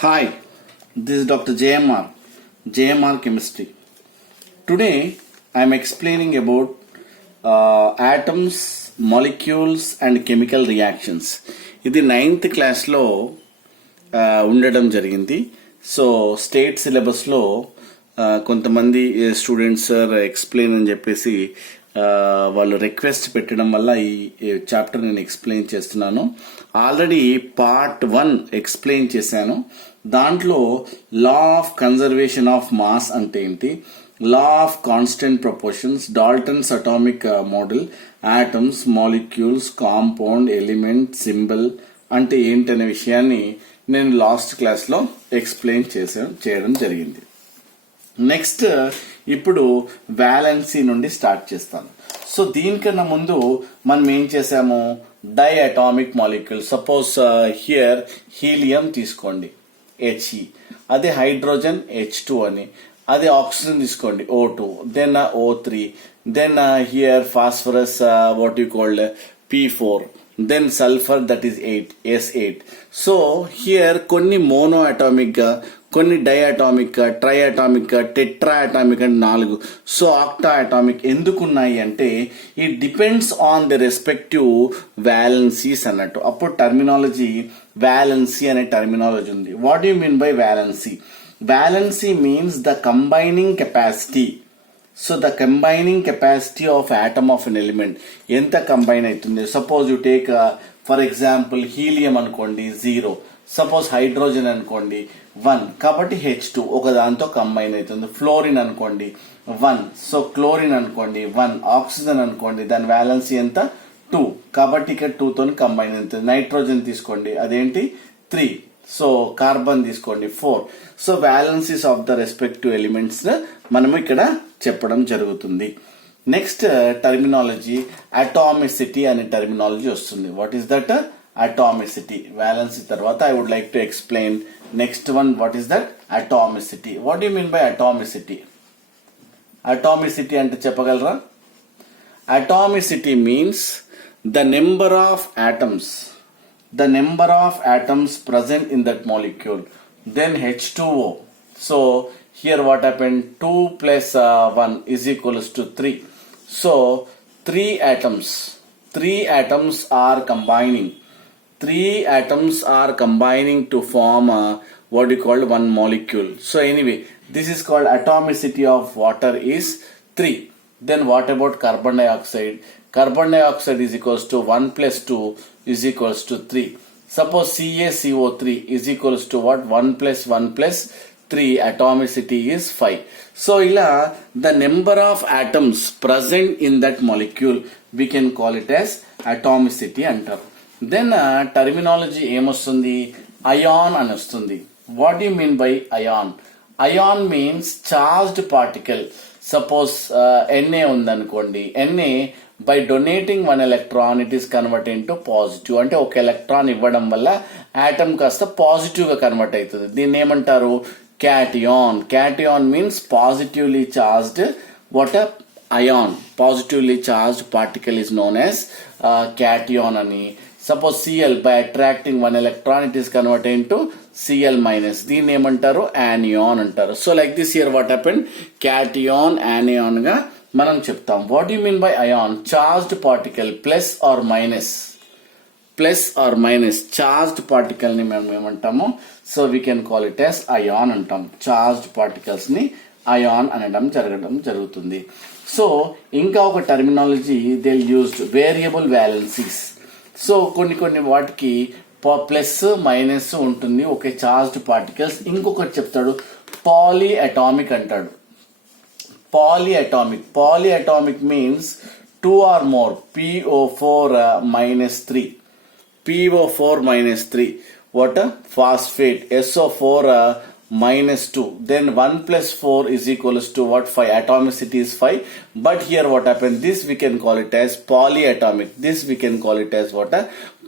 Hi, this is Dr. JMR Chemistry. Today I am explaining about atoms, molecules and chemical reactions. ఇది 9th క్లాస్లో ఉండడం జరిగింది. So state సిలబస్లో కొంతమంది students explain అని చెప్పేసి వాళ్ళు రిక్వెస్ట్ పెట్టడం వల్ల ఈ చాప్టర్ నేను ఎక్స్ప్లెయిన్ చేస్తున్నాను. ఆల్రెడీ పార్ట్ 1 ఎక్స్ప్లెయిన్ చేశాను. దాంట్లో law of conservation of mass అంటే ఏంటి, law of constant proportions, Dalton's atomic model, atoms, molecules, compound, element, symbol అంటే ఏంటనే విషయాన్ని నేను లాస్ట్ క్లాస్లో ఎక్స్ప్లెయిన్ చేయడం జరిగింది. నెక్స్ట్ ఇప్పుడు వ్యాలెన్సీ నుండి స్టార్ట్ చేస్తాను. సో దీనికన్నా ముందు మనం ఏం చేసాము, diatomic molecule. Suppose here helium తీసుకోండి, He, అదే హైడ్రోజన్ H2 అని, అదే ఆక్సిజన్ తీసుకోండి O2, then O3, then here phosphorus what you called P4, then sulphur that is S8. So here కొన్ని మోనో అటామిక్ గా, కొన్ని diatomic, triatomic, tetratomic అంటే 4. So octatomic ఎందుకు ఉన్నాయి అంటే it depends on the respective valencies అన్నట్టు. అప్పుడు terminology valency అనే టర్మినాలజీ ఉంది. What you mean by valency? Valency means the combining capacity. So the combining capacity of atom of an element ఎంత combine అవుతుంది. Suppose you take for example helium అనుకోండి 0, suppose hydrogen అనుకోండి 1, కాబట్టి H2 ఒక దాంతో combine అవుతుంది. Fluorine అనుకోండి 1, so chlorine అనుకోండి 1, ఆక్సిజన్ అనుకోండి దాని వ్యాలెన్సీ ఎంత 2, కాబట్టి ఇక్కడ 2 తోని కంబైన్ అవుతుంది. నైట్రోజన్ తీసుకోండి అదేంటి 3, సో కార్బన్ తీసుకోండి 4. So valencies of the respective elements మనం ఇక్కడ చెప్పడం జరుగుతుంది. నెక్స్ట్ టర్మినాలజీ అటామిసిటీ అనే టర్మినాలజీ వస్తుంది. What is that? Atomicity. Valency తర్వాత I would like to explain next one. What is that? Atomicity. What do you mean by atomicity? Atomicity అంటే చెప్పగలరా? Atomicity means the number of atoms present in that molecule. Then H2O. So here what happened? 2 plus 1 is equals to 3. So 3 atoms are combining. 3 atoms are combining to form what you call one molecule. So anyway, this is called atomicity of water is 3. Then what about carbon dioxide? Carbon dioxide is equals to 1 plus 2 is equals to 3. Suppose CaCO3 is equals to what? 1 plus 1 plus 3, atomicity is 5. So ila the number of atoms present in that molecule we can call it as atomicity antaru. Then terminology ఏమొస్తుంది? Ion అని వస్తుంది. What you mean by ion? Ion means charged particle. Suppose Na ఉందనుకోండి, Na by donating 1 electron it is convert into positive. అంటే ఒక electron ఇవ్వడం వల్ల atom కాస్త positive గా కన్వర్ట్ అవుతుంది. దీన్ని ఏమంటారు? Cation. Cation means positively charged what ion. Positively charged particle is known as cation అని. Suppose Cl by attracting 1 electron it is converted into Cl minus. దీన్ని ఏమంటారు? anion అంటారు. So like this here what happen? Cation, anion గా మనం చెప్తాం. What you mean by ion? Charged particle plus or minus charged particle ని మనం ఏమంటాము? So we can call it as ion అంటాం. చార్జ్డ్ పార్టికల్స్ ని అయాన్ అనడం జరుగుతుంది. సో ఇంకా ఒక terminology they used variable valencies. So కొన్ని వాటికి ప్లస్ మైనస్ ఉంటుంది ఓకే చార్జ్డ్ పార్టికల్స్. ఇంకొకటి చెప్తాడు పాలీ అటామిక్ అంటాడు. Polyatomic means 2 or more. PO4 minus 3. PO4 minus 3. What? Phosphate. SO4 minus 2. Then 1 plus 4 is equals to what? 5. Atomicity is 5. But here what happened? This we can call it as polyatomic. This we can call it as what?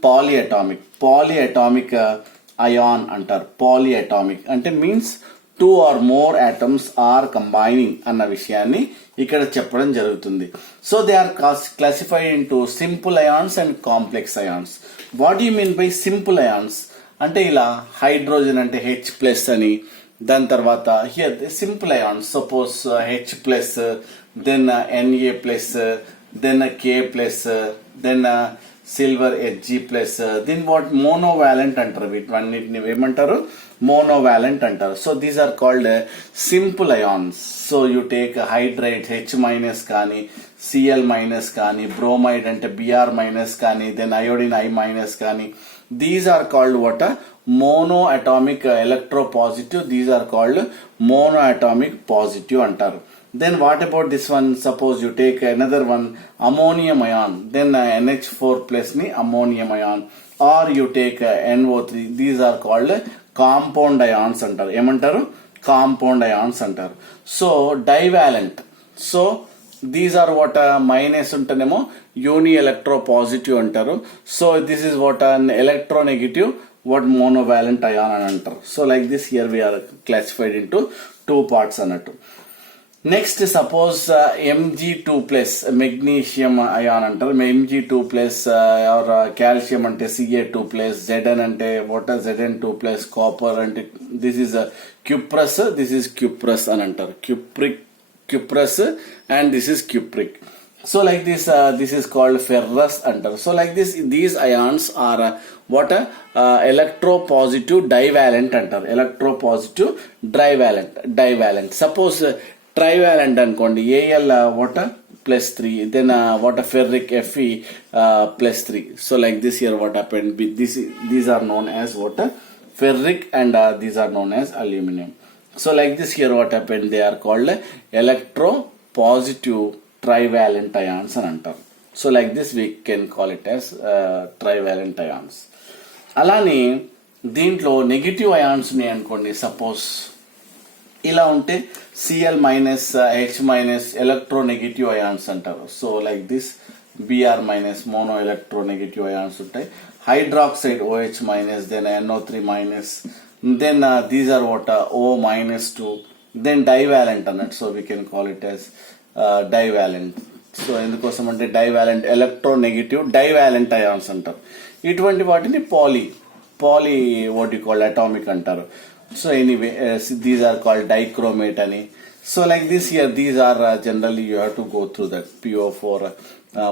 Polyatomic. Polyatomic ion antar. Polyatomic అంటే means 2 or more atoms are combining అన్న విషయాన్ని ఇక్కడ చెప్పడం జరుగుతుంది. So they are classified into simple ions and complex ions. What do you mean by simple ions? అంటే ఇలా hydrogen అంటే H plus అని, దాని తర్వాత here simple ions suppose H plus, then Na plus, then K plus, then silver Hg plus, దీని what monovalent అంటారు. వీటివన్నిటిని ఏమంటారు? మోనోవాలెంట్ అంటారు. So these are called simple ions. So you take hydride H minus కానీ, Cl minus కానీ, bromide అంటే Br minus కానీ, then iodine I minus కానీ, these are called what? Monoatomic electropositive. These are called monoatomic positive antaru. Then what about this one? Suppose you take another one, ammonium ion, then NH4 plus ni ammonium ion, or you take NO3. These are called compound ions antaru. Emantaru? Compound ions antaru. So divalent. So these are what minus untanemo uni electropositive antaru. So this is what an electronegative, what monovalent ion అని అంటారు. So like this here we are classified into two parts అన్నట్టు. Next suppose Mg2 plus magnesium ion అంటారు. Mg2 plus or calcium అంటే Ca2 plus, Zn అంటే water Zn2 plus, copper అంటే this is cuprous, this is cuprous అని అంటారు. Cuprous and this is cupric. So like this is called ferrous antar. So like this, these ions are what electropositive divalent antar. Electropositive divalent. Suppose trivalent అనుకోండి, Al what plus 3, then what ferric Fe plus 3. So like this here what happened, these are known as what ferric and these are known as aluminum. So like this here what happened, they are called electropositive trivalent ions అని అంటారు. So like this we can call it as trivalent ions. అలానే దీంట్లో negative ions ఉన్నాయి అనుకోండి, suppose ఇలా ఉంటే Cl minus H minus electronegative ions అంటారు. So like this Br minus mono electronegative ions ఉంటాయి. Hydroxide OH minus, then NO3 minus, then these are what O minus 2, then divalent అన్నట్టు. So we can call it as divalent. So ఎందుకోసం అంటే divalent electronegative divalent ions అంటారు. ఇటువంటి వాటిని poly what you call atomic అంటారు. So anyway these are called dichromate అని. So like this here these are generally you have to go through that PO4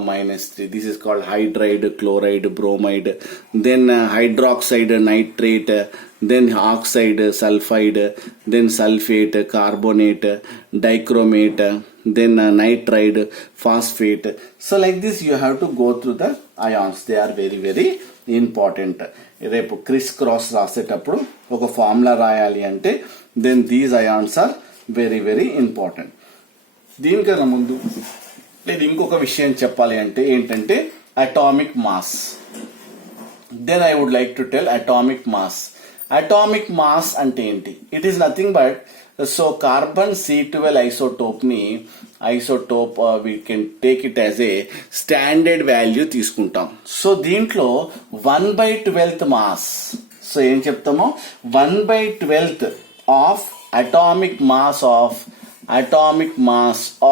minus 3. This is called hydride, chloride, bromide, then hydroxide, nitrate, then oxide, sulfide, then sulfate, carbonate, dichromate, then nitride, phosphate. So like this you have to go through the ions. They are very very important. రేపు criss cross రాసేటప్పుడు ఒక formula రాయాలి అంటే then these ions are very very important. దీనికన్నా ముందు లేదు ఇంకొక విషయం చెప్పాలి అంటే ఏంటంటే atomic mass. Then I would like to tell atomic mass. Atomic mass అంటే ఏంటి? It is nothing but, so carbon C12 isotope we can take it as a standard value తీసుకుంటాం. సో దీంట్లో 1/12 మాస్. సో ఏం చెప్తామో 1/12 of atomic mass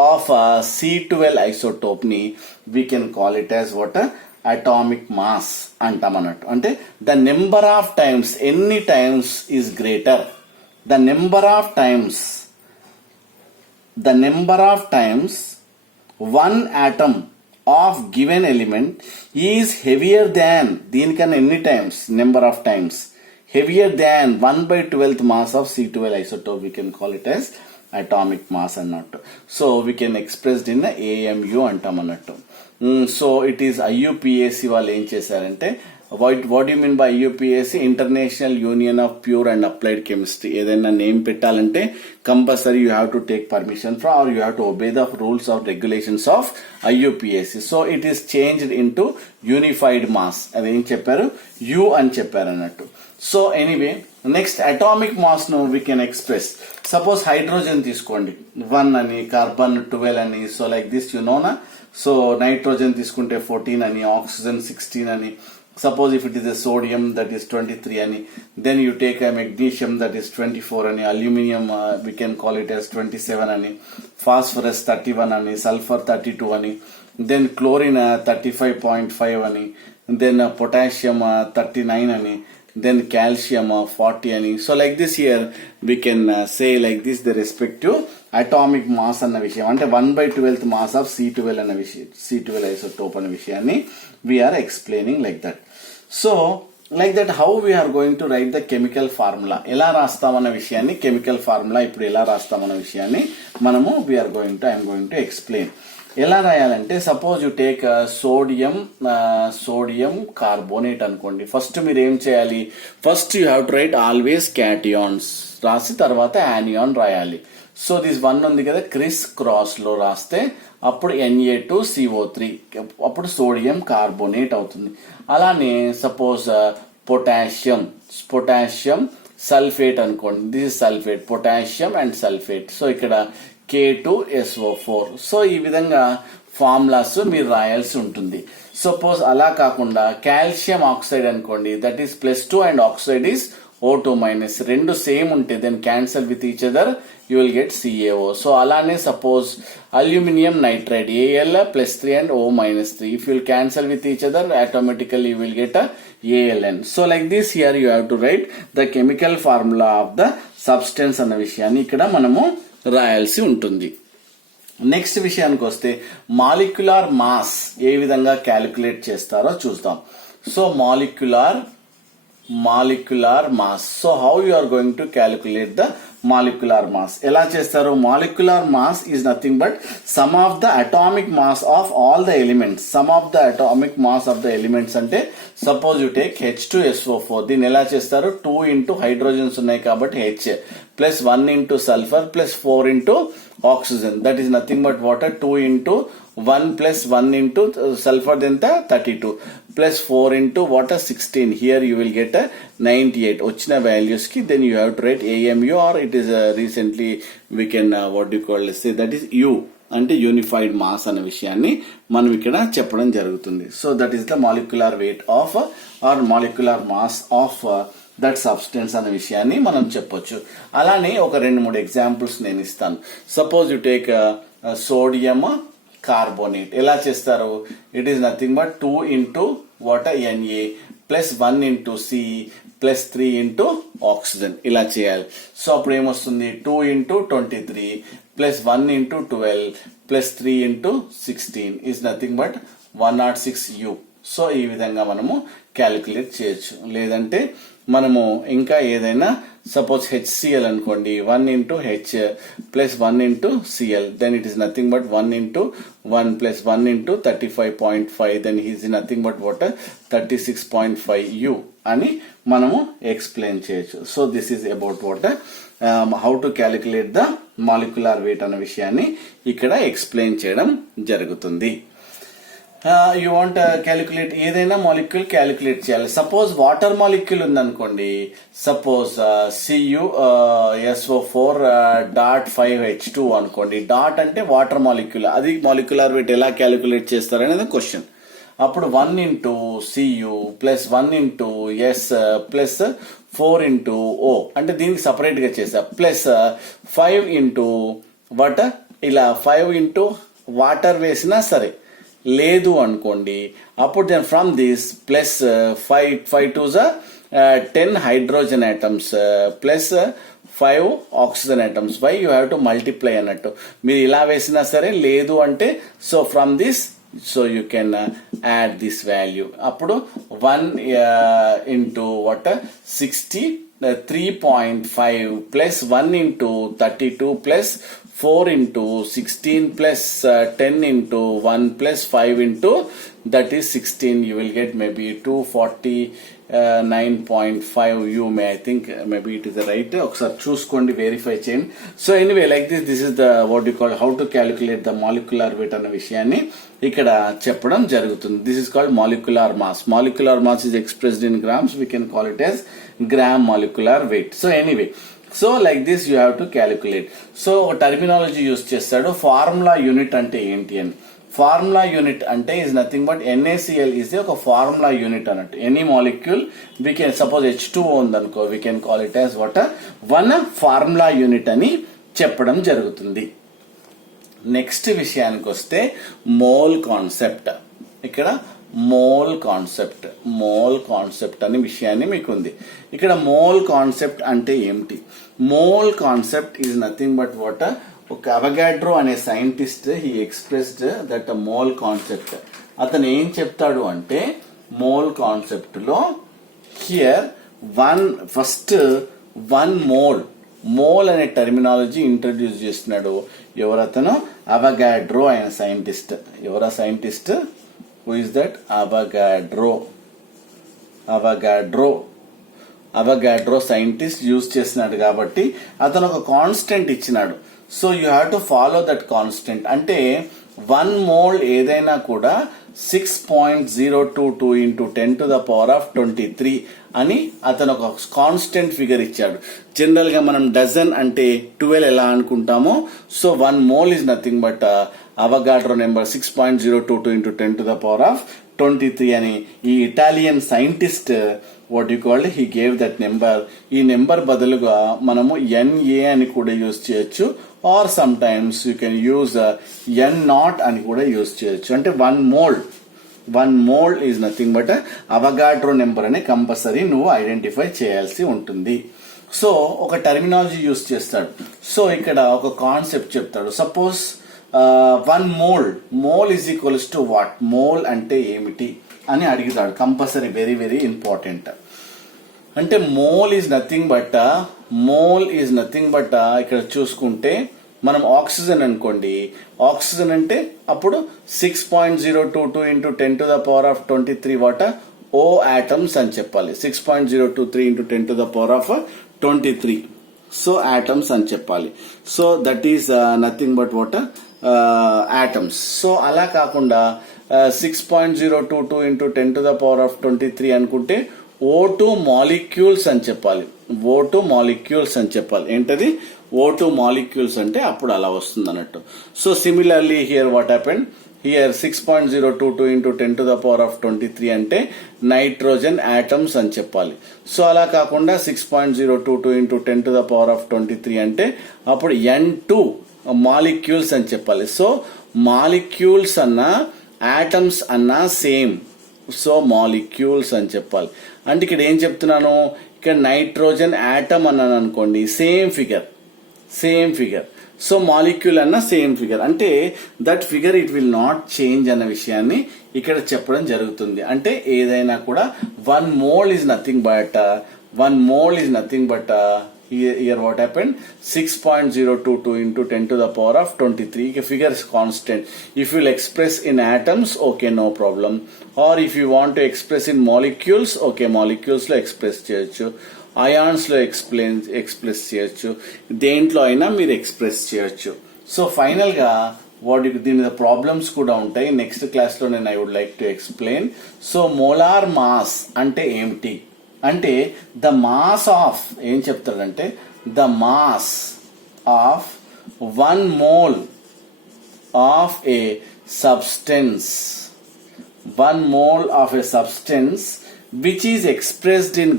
of C12 isotope ni we can call it as what atomic mass antam anattu. Ante the number of times, any times is greater, the number of times one atom of given element is heavier than, దీనికన్నా ఎన్ని times, number of times heavier than 1/12 mass of C12 isotope, we can call it as atomic mass అన్నట్టు. So we can expressed in AMU అంటాం అన్నట్టు. So it is IUPAC వాళ్ళు ఏం చేశారంటే, what you mean by IUPAC? International union of pure and applied chemistry. ఏదైనా name పెట్టాలంటే compulsory you have to take permission from or you have to obey the rules of regulations of IUPAC. So it is changed into unified mass. అదేం చెప్పారు? U అని చెప్పారు అన్నట్టు. So anyway next atomic mass ను we can express. Suppose hydrogen తీసుకోండి 1 అని, carbon 12 అని. So like this you నోనా. సో నైట్రోజన్ తీసుకుంటే 14 అని, ఆక్సిజన్ 16 అని. Suppose if it is a sodium, that is 23 ani. Then you take a magnesium, that is 24 ani. Aluminium we can call it as 27 ani. Phosphorus 31 ani. Sulfur 32 ani. Then chlorine 35.5 ani. Then potassium 39 ani. then calcium 40 అని. So like this here we can say like this the respective atomic mass అన్న విషయం, అంటే 1/12th mass of C12 అన్న విషయం, C12 isotope అన్న విషయాన్ని we are explaining like that. So like that how we are going to write the chemical formula, ఎలా రాస్తామన్న విషయాన్ని, chemical formula ఇప్పుడు ఎలా రాస్తామన్న విషయాన్ని మనము I am going to explain. ఎలా రాయాలంటే suppose you take sodium carbonate అనుకోండి. ఫస్ట్ మీరు ఏం చేయాలి, first you have to write always cations రాసి తర్వాత యానియాన్ రాయాలి. సో దిస్ 1 ఉంది కదా, క్రిస్ క్రాస్ లో రాస్తే అప్పుడు Na2CO3 అప్పుడు సోడియం కార్బోనేట్ అవుతుంది. అలానే సపోజ్ పొటాషియం సల్ఫేట్ అనుకోండి, this is sulphate, potassium and sulphate. So ఇక్కడ K2SO4. సో ఈ విధంగా ఫార్ములాస్ మీరు రాయాల్సి ఉంటుంది. సపోజ్ అలా కాకుండా కాల్షియం ఆక్సైడ్ అనుకోండి, that is +2 and oxide is O2-, రెండు సేమ్ ఉంటే then cancel with each other you will get CaO. So అలానే suppose aluminium nitride Al+3 and O-3, if you will cancel with each other automatically you will get ALN. So like this here you have to write the chemical formula of the substance అన్న విషయాన్ని ఇక్కడ మనము రాయాల్సి ఉంటుంది. Next విషయానికి వస్తే molecular mass ఏ విధంగా calculate చేస్తారో చూద్దాం. So molecular mass. So how you are going to calculate the molecular mass, ఎలా చేస్తారు? Molecular mass is nothing but sum of the atomic mass of all the elements. Sum of the atomic mass of the elements అంటే suppose you take H2SO4, దీన్ని ఎలా చేస్తారు? 2 into hydrogens ఉన్నాయి కాబట్టి H +1 into sulphur +4 into oxygen, that is nothing but water. 2 into 1 + 1 into sulfur ఎంత 32 +4 into water 16. Here you will get a 98 వచ్చిన values కి then you have to write AMU, or it is recently we can what do you call say that is U అంటే unified mass అనే విషయాన్ని మనం ఇక్కడ చెప్పడం జరుగుతుంది. So that is the molecular weight of or molecular mass of that substance అనే విషయాన్ని మనం చెప్పొచ్చు. అలానే ఒక 2-3 ఎగ్జాంపుల్స్ నేను ఇస్తాను. Suppose you take sodium carbonate, ఎలా చేస్తారు? It is nothing but 2 into water Na +1 into C +3 into oxygen, ఇలా చేయాలి. సో అప్పుడు ఏమొస్తుంది? 2 into 23 +1 into 12 +3 into 16 is nothing but 106U. So ఈ విధంగా మనము క్యాలిక్యులేట్ చేయొచ్చు. లేదంటే మనము ఇంకా ఏదైనా సపోజ్ HCl అనుకోండి, 1 into H +1 into Cl, then it is nothing but 1 into 1 +1 into 35.5, then is nothing but what 36.5U అని మనము ఎక్స్ప్లెయిన్ చేయొచ్చు. So this is about what how to calculate the molecular weight అనే విషయాన్ని ఇక్కడ explain చేయడం జరుగుతుంది. You want calculate ఏదైనా molecule calculate చేయాలి. సపోజ్ వాటర్ మాలిక్యూల్ ఉందనుకోండి, సపోజ్ CuSO4.5H2 అనుకోండి. డాట్ అంటే వాటర్ మాలిక్యూల్, అది మాలిక్యులర్ వెయిట్ ఎలా క్యాలిక్యులేట్ చేస్తారనేది క్వశ్చన్. అప్పుడు 1 into Cu +1 into S +4 into O అంటే దీనికి సపరేట్ గా చేసా, +5 into వాటర్, ఇలా 5 into వాటర్ వేసినా సరే. లేదు అనుకోండి అప్పుడు then from this +5 to 10 hydrogen atoms +5 oxygen atoms by you have to multiply అన్నట్టు. మీరు ఇలా వేసినా సరే, లేదు అంటే so from this so you can add this value. అప్పుడు 1 into what 63.5 +1 into 32 +4 into 16 +10 into 1 +5 into that is 16. You will get maybe 249.5U may I think maybe it is the right. ఒకసారి చూసుకోండి, వెరిఫై చేయండి. So anyway like this is the what you call how to calculate the molecular weight అనే విషయాన్ని ఇక్కడ చెప్పడం జరుగుతుంది. This is called molecular mass. Molecular mass is expressed in grams. We can call it as gram molecular weight. So anyway so like this you have to calculate. So ఒక terminology use చేస్తాడు, formula unit అంటే ఏంటి అని. Formula unit అంటే is nothing but NaCl is ఒక formula unit అన్నట్టు. Any molecule we can suppose H2O ఉందనుకో, we can call it as what 1 formula unit అని చెప్పడం జరుగుతుంది. నెక్స్ట్ విషయానికి వస్తే మోల్ కాన్సెప్ట్. ఇక్కడ మోల్ కాన్సెప్ట్ అనే విషయాన్ని మీకు ఉంది. ఇక్కడ మోల్ కాన్సెప్ట్ అంటే ఏమిటి? Mole concept is nothing but what ఒక అవగాడ్రో అనే scientist he expressed that mole concept. అతను ఏం చెప్తాడు అంటే మోల్ కాన్సెప్ట్ లో హియర్ వన్ మోల్ అనే టర్మినాలజీ ఇంట్రడ్యూస్ చేస్తున్నాడు. ఎవరతను? అవగాడ్రో అయిన సైంటిస్ట్. ఎవరా scientist? Who is that? Avogadro scientist use చేసినాడు కాబట్టి అతను ఒక కాన్స్టెంట్ ఇచ్చినాడు. So you have to follow that constant. అంటే 1 మోల్ ఏదైనా కూడా 6.022 into 10⁻23 అని అతను ఒక కాన్స్టెంట్ ఫిగర్ ఇచ్చాడు. జనరల్ గా మనం డజన్ అంటే 12 ఎలా అనుకుంటామో, so 1 mole is nothing but Avogadro number 6.022 into 10⁻23 అని ఈ Italian scientist what you called he gave that number. ఈ నెంబర్ బదులుగా మనము NA అని కూడా యూజ్ చేయొచ్చు, or some times you can use N0 అని కూడా యూజ్ చేయొచ్చు. అంటే 1 mole is nothing but Avogadro number అని కంపల్సరీ నువ్వు ఐడెంటిఫై చేయాల్సి ఉంటుంది. సో ఒక టర్మినాలజీ యూజ్ చేస్తాడు. సో ఇక్కడ ఒక కాన్సెప్ట్ చెప్తాడు. Suppose 1 mole is equals to what? Mole అంటే ఏమిటి అని అడుగుతాడు. Compulsory very very important. అంటే మోల్ ఈజ్ నథింగ్ బట్ ఇక్కడ చూసుకుంటే మనం ఆక్సిజన్ అనుకోండి. ఆక్సిజన్ అంటే అప్పుడు 6.022 into 10⁻23 వాట్? O ఆటమ్స్ అని చెప్పాలి. 6.023 into 10⁻23 సో ఆటమ్స్ అని చెప్పాలి. So that is nothing but what? Atoms. So అలా కాకుండా 6.022 into 10⁻23 అనుకుంటే O2 మాలిక్యూల్స్ అని చెప్పాలి. ఏంటది? O2 మాలిక్యూల్స్ అంటే అప్పుడు అలా వస్తుంది అన్నట్టు. So similarly here what happened? Here 6.022 into 10⁻23 అంటే నైట్రోజన్ ఆటమ్స్ అని చెప్పాలి. సో అలా కాకుండా 6.022 into 10⁻23 అంటే అప్పుడు N2 మాలిక్యూల్స్ అని చెప్పాలి. సో మాలిక్యూల్స్ అన్నా ఆటమ్స్ అన్నా సేమ్. సో మాలిక్యూల్స్ అని చెప్పాలి. అంటే ఇక్కడ ఏం చెప్తున్నాను? ఇక్కడ నైట్రోజన్ ఆటమ్ అన్నాను అనుకోండి, సేమ్ ఫిగర్. సో మాలిక్యూల్ అన్న సేమ్ ఫిగర్. అంటే that figure it will not change అన్న విషయాన్ని ఇక్కడ చెప్పడం జరుగుతుంది. అంటే ఏదైనా కూడా 1 mole is nothing but here what happened? 6.022 into 10⁻23. Figure is constant. If you will express in atoms, okay, no problem. Or if you want to express in molecules, okay, molecules lo express cheyochu, ions lo express cheyochu, dentlo aina meer express cheyochu. So final ga దీని మీద problems కూడా ఉంటాయి. Next class లో నేను I would like to explain. So molar mass అంటే ఏమిటి అంటే the mass of ఏం చెప్తాడంటే the mass of 1 mole of a substance which is expressed in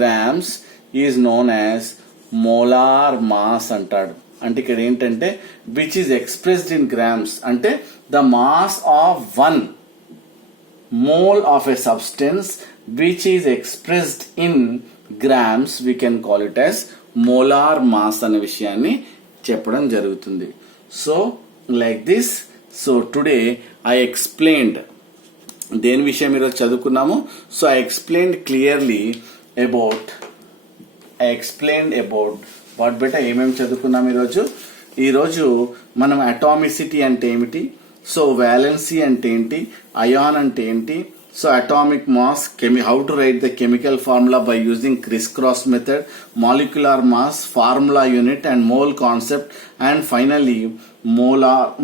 grams is known as molar mass అంటాడు. అంటే ఇక్కడ ఏంటంటే which is expressed in grams అంటే the mass of 1 mole of a substance which is expressed in grams, we can call it as molar mass అనే విషయాన్ని చెప్పడం జరుగుతుంది. So like this. So today I explained దేని విషయం ఈరోజు చదువుకున్నాము. So I explained clearly about what better ఏమేమి చదువుకున్నాము ఈరోజు మనం అటామిసిటీ అంటే ఏమిటి, సో వ్యాలెన్సీ అంటే ఏంటి, అయాన్ అంటే ఏంటి, so atomic mass, how to write the chemical formula by using criss cross method, molecular mass, formula unit and mole concept and finally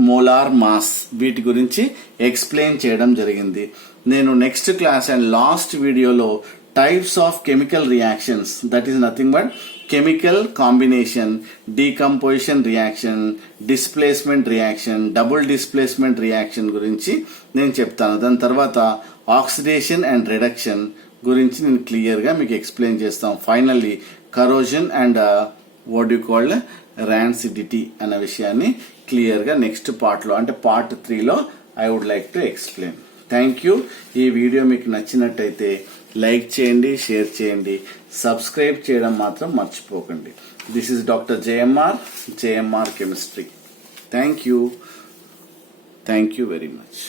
molar mass, వీటి గురించి ఎక్స్ప్లెయిన్ చేయడం జరిగింది. నేను నెక్స్ట్ క్లాస్ అండ్ లాస్ట్ వీడియోలో types of chemical reactions, that is nothing but chemical combination, decomposition reaction, displacement reaction, double displacement reaction గురించి నేను చెప్తాను. దాని తర్వాత ఆక్సిడేషన్ అండ్ రిడక్షన్ గురించి నేను క్లియర్గా మీకు ఎక్స్ప్లెయిన్ చేస్తాను. Finally corrosion and what you called rancidity అనే విషయాన్ని క్లియర్గా నెక్స్ట్ పార్ట్లో అంటే పార్ట్ 3లో I would like to explain. Thank you. ఈ వీడియో మీకు నచ్చినట్టయితే లైక్ చేయండి, షేర్ చేయండి, సబ్స్క్రైబ్ చేయడం మాత్రం మర్చిపోకండి. This is doctor JMR chemistry. Thank you very much.